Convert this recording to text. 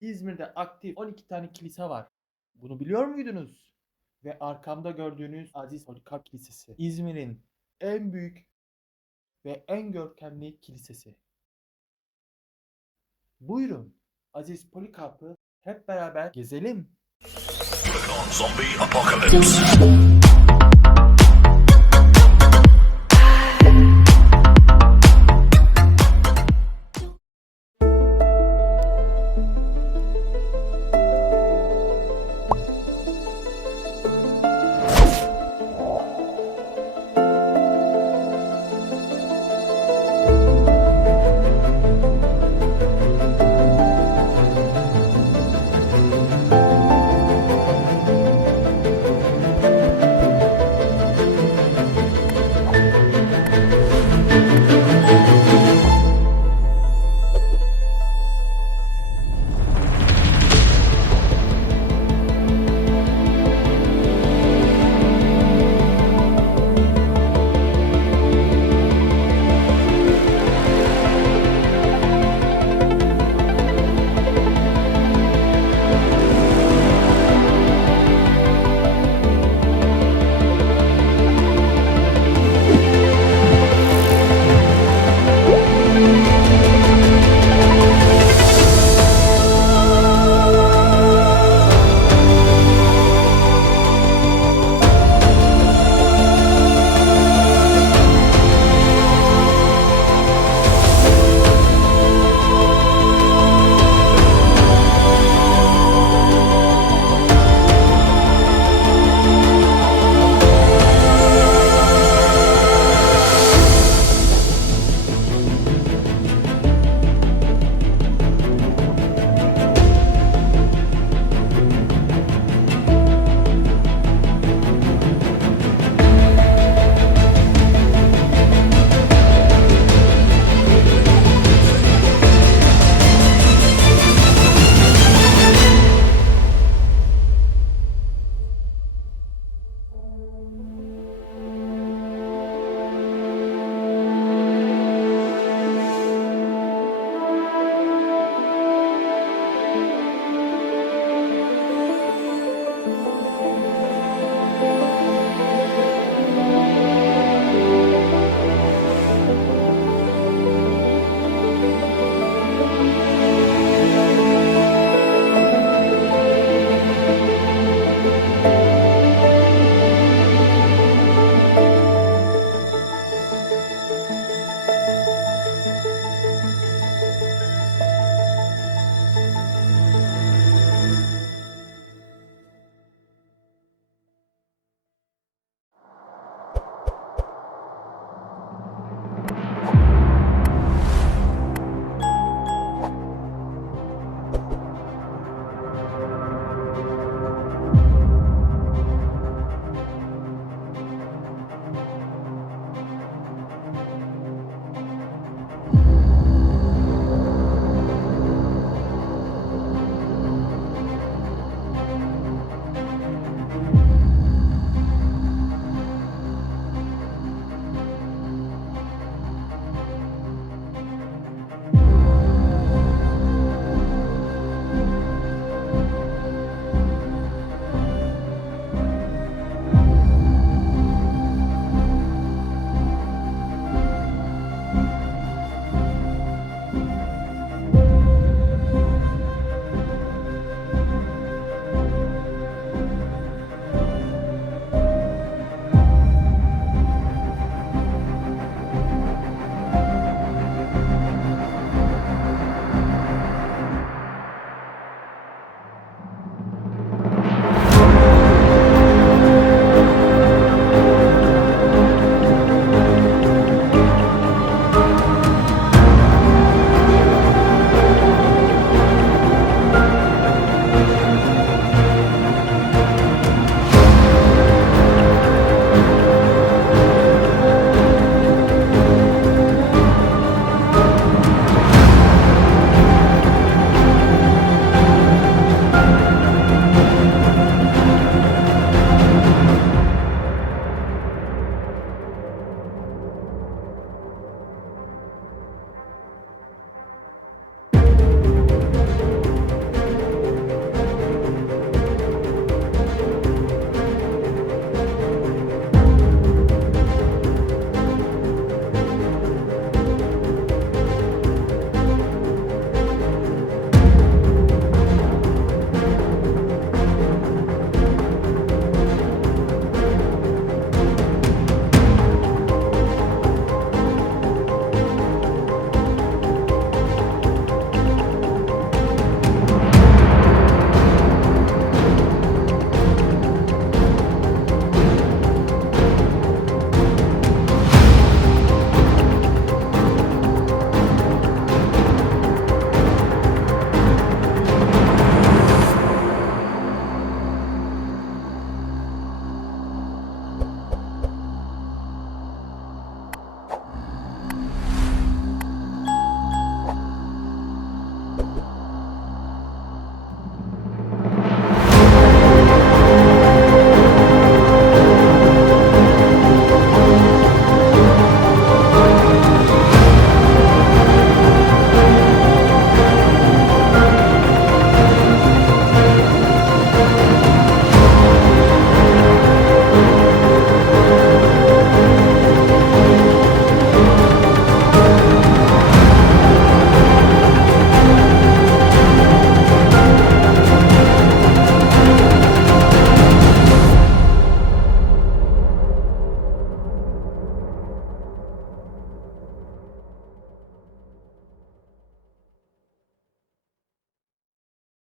İzmir'de aktif 12 tane kilise var. Bunu biliyor muydunuz? Ve arkamda gördüğünüz Aziz Polikap Kilisesi. İzmir'in en büyük ve en görkemli kilisesi. Buyurun Aziz Polikap'ı hep beraber gezelim. Zombie apocalypse.